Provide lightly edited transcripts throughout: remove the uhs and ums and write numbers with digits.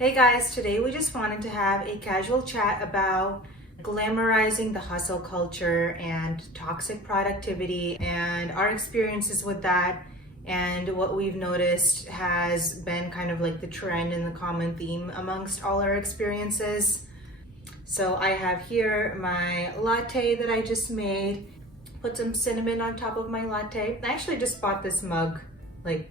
Hey guys, today we just wanted to have a casual chat about glamorizing the hustle culture and toxic productivity and our experiences with that, and what we've noticed has been kind of like the trend and the common theme amongst all our experiences. So I have here my latte that I just made. Put some cinnamon on top of my latte. I actually just bought this mug like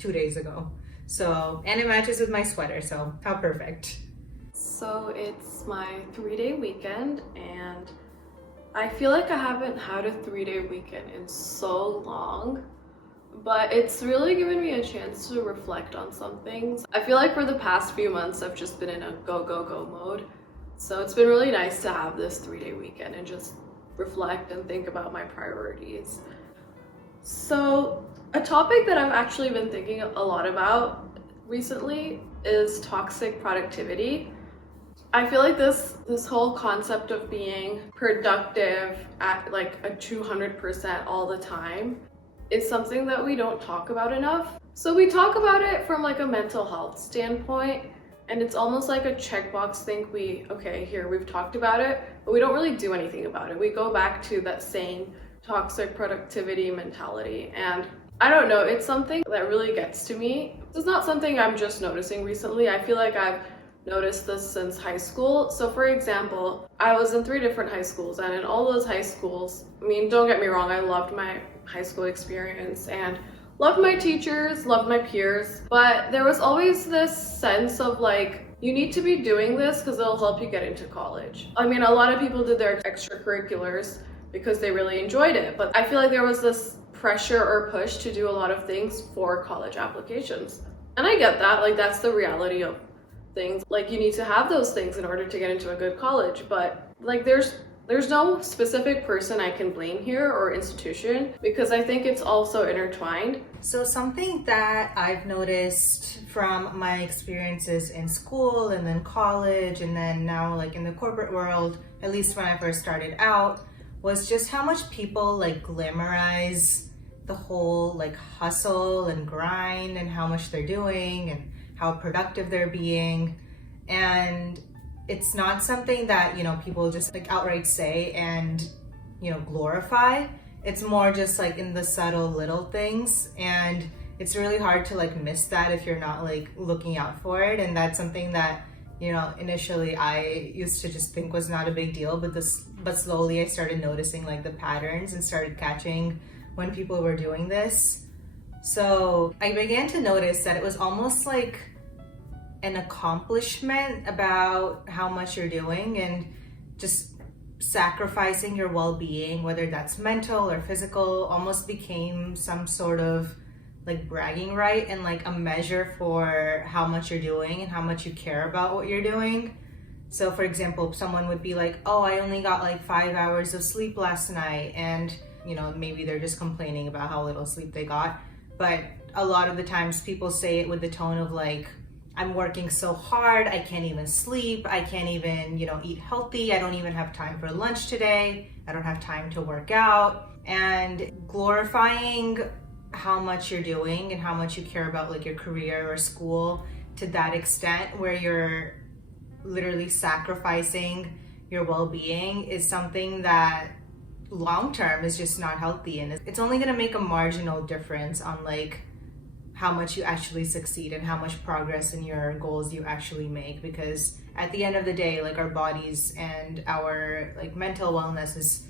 2 days ago. So, and it matches with my sweater, so how perfect. So it's my 3-day weekend and I feel like I haven't had a 3-day weekend in so long, but it's really given me a chance to reflect on some things. I feel like for the past few months I've just been in a go, go, go mode. So it's been really nice to have this 3-day weekend and just reflect and think about my priorities. So a topic that I've actually been thinking a lot about recently is toxic productivity. I feel like this whole concept of being productive at like a 200% all the time is something that we don't talk about enough. So we talk about it from like a mental health standpoint, and it's almost like a checkbox thing. We've talked about it, but we don't really do anything about it. We go back to that same toxic productivity mentality, and I don't know, it's something that really gets to me. It's not something I'm just noticing recently. I feel like I've noticed this since high school. So for example, I was in 3 different high schools, and in all those high schools, I mean, don't get me wrong, I loved my high school experience and loved my teachers, loved my peers, but there was always this sense of like, you need to be doing this because it'll help you get into college. I mean, a lot of people did their extracurriculars because they really enjoyed it, but I feel like there was this pressure or push to do a lot of things for college applications. And I get that, like that's the reality of things. Like you need to have those things in order to get into a good college, but like there's no specific person I can blame here or institution, because I think it's also intertwined. So something that I've noticed from my experiences in school and then college and then now like in the corporate world, at least when I first started out, was just how much people like glamorize the whole like hustle and grind and how much they're doing and how productive they're being. And it's not something that, people just like outright say and, glorify. It's more just like in the subtle little things. And it's really hard to like miss that if you're not like looking out for it. And that's something that, initially I used to just think was not a big deal, but slowly I started noticing like the patterns and started catching when people were doing this. So I began to notice that it was almost like an accomplishment about how much you're doing and just sacrificing your well-being, whether that's mental or physical, almost became some sort of like bragging right and like a measure for how much you're doing and how much you care about what you're doing. So for example, someone would be like, oh, I only got like 5 hours of sleep last night, and maybe they're just complaining about how little sleep they got. But a lot of the times people say it with the tone of like, I'm working so hard, I can't even sleep, I can't even, eat healthy, I don't even have time for lunch today, I don't have time to work out. And glorifying how much you're doing and how much you care about like your career or school to that extent where you're literally sacrificing your well-being is something that long-term is just not healthy, and it's only going to make a marginal difference on like how much you actually succeed and how much progress in your goals you actually make. Because at the end of the day, like our bodies and our like mental wellness is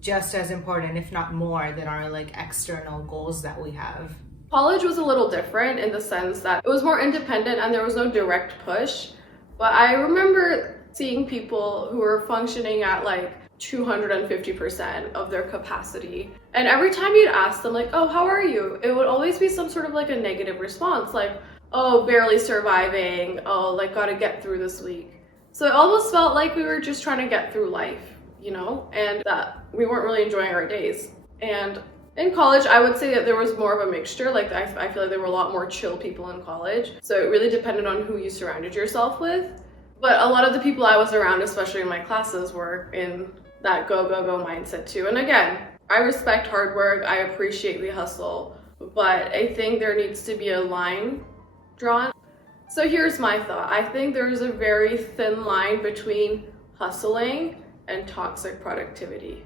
just as important, if not more, than our like external goals that we have. College was a little different in the sense that it was more independent and there was no direct push. But I remember seeing people who were functioning at like 250% of their capacity. And every time you'd ask them like, oh, how are you? It would always be some sort of like a negative response, like, oh, barely surviving. Oh, like gotta get through this week. So it almost felt like we were just trying to get through life, and that we weren't really enjoying our days. And in college, I would say that there was more of a mixture. Like I feel like there were a lot more chill people in college. So it really depended on who you surrounded yourself with. But a lot of the people I was around, especially in my classes, were in that go, go, go mindset too. And again, I respect hard work, I appreciate the hustle, but I think there needs to be a line drawn. So here's my thought. I think there's a very thin line between hustling and toxic productivity.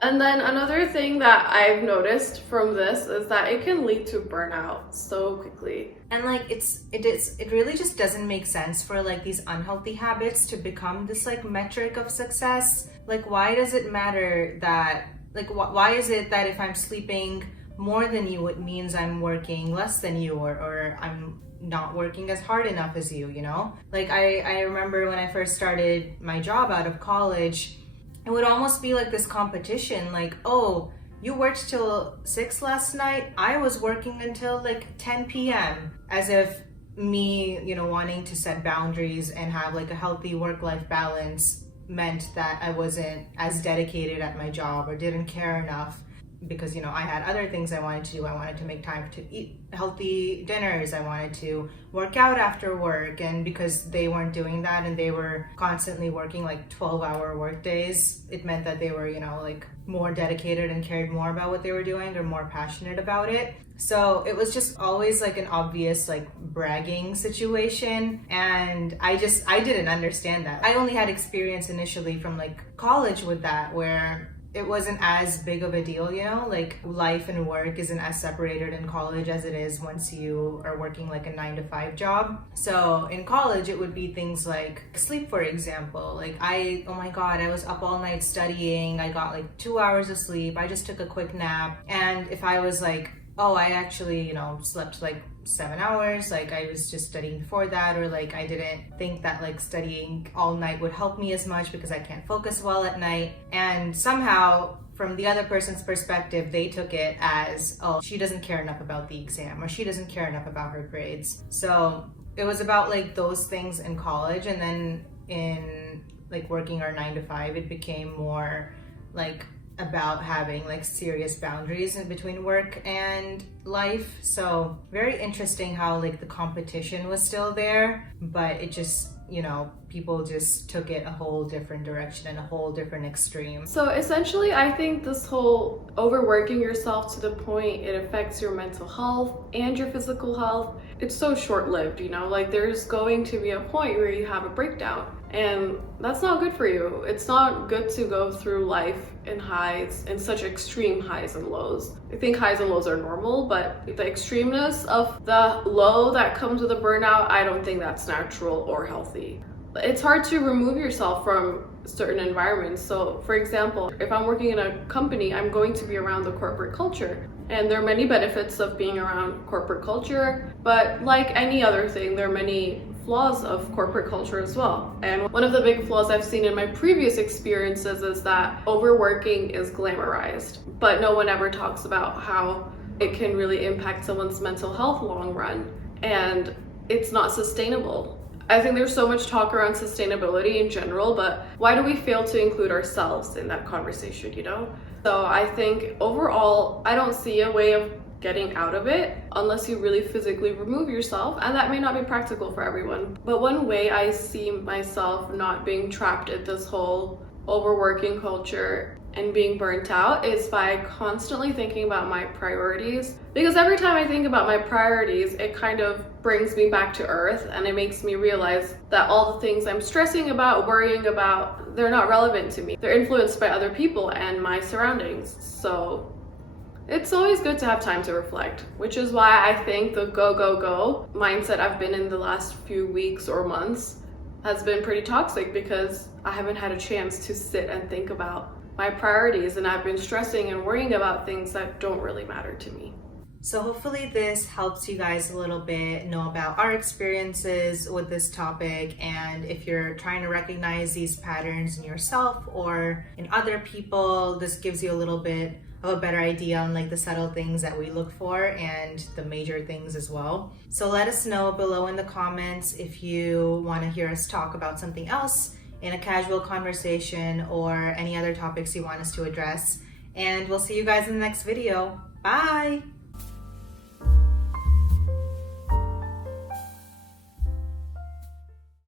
And then another thing that I've noticed from this is that it can lead to burnout so quickly. And like it really just doesn't make sense for like these unhealthy habits to become this like metric of success. Like why does it matter that like why is it that if I'm sleeping more than you, it means I'm working less than you, or I'm not working as hard enough as you know? Like I remember when I first started my job out of college, it would almost be like this competition, like, oh, you worked till 6 last night, I was working until like 10 p.m. As if me, you know, wanting to set boundaries and have like a healthy work-life balance meant that I wasn't as dedicated at my job or didn't care enough, because, you know, I had other things I wanted to do. I wanted to make time to eat healthy dinners. I wanted to work out after work. And because they weren't doing that and they were constantly working like 12-hour work days, it meant that they were, you know, like more dedicated and cared more about what they were doing or more passionate about it. So it was just always like an obvious like bragging situation. And I didn't understand that. I only had experience initially from like college with that, where it wasn't as big of a deal, you know, like life and work isn't as separated in college as it is once you are working like a 9-to-5 job. So in college, it would be things like sleep, for example. Like oh my God, I was up all night studying. I got like 2 hours of sleep. I just took a quick nap. And if I was like, oh, I actually, you know, slept like 7 hours, like I was just studying before that, or like I didn't think that like studying all night would help me as much because I can't focus well at night. And somehow from the other person's perspective, they took it as, oh, she doesn't care enough about the exam, or she doesn't care enough about her grades. So it was about like those things in college. And then in like working our 9-to-5, it became more like about having like serious boundaries in between work and life. So very interesting how like the competition was still there, but it just, you know, people just took it a whole different direction and a whole different extreme. So essentially, I think this whole overworking yourself to the point it affects your mental health and your physical health, it's so short-lived, you know, like there's going to be a point where you have a breakdown, and that's not good for you. It's not good to go through life in highs, in such extreme highs and lows. I think highs and lows are normal, but the extremeness of the low that comes with a burnout, I don't think that's natural or healthy. It's hard to remove yourself from certain environments. So for example, if I'm working in a company, I'm going to be around the corporate culture. And there are many benefits of being around corporate culture, but like any other thing, there are many flaws of corporate culture as well. And one of the big flaws I've seen in my previous experiences is that overworking is glamorized, but no one ever talks about how it can really impact someone's mental health long run, and it's not sustainable. I think there's so much talk around sustainability in general, but why do we fail to include ourselves in that conversation, you know? So I think overall, I don't see a way of getting out of it unless you really physically remove yourself, and that may not be practical for everyone. But one way I see myself not being trapped in this whole overworking culture and being burnt out is by constantly thinking about my priorities. Because every time I think about my priorities, it kind of brings me back to earth, and it makes me realize that all the things I'm stressing about, worrying about, they're not relevant to me. They're influenced by other people and my surroundings. So it's always good to have time to reflect, which is why I think the go, go, go mindset I've been in the last few weeks or months has been pretty toxic, because I haven't had a chance to sit and think about my priorities, and I've been stressing and worrying about things that don't really matter to me. So hopefully this helps you guys a little bit know about our experiences with this topic, and if you're trying to recognize these patterns in yourself or in other people, this gives you a little bit of a better idea on like the subtle things that we look for and the major things as well. So let us know below in the comments if you want to hear us talk about something else in a casual conversation or any other topics you want us to address. And we'll see you guys in the next video. Bye!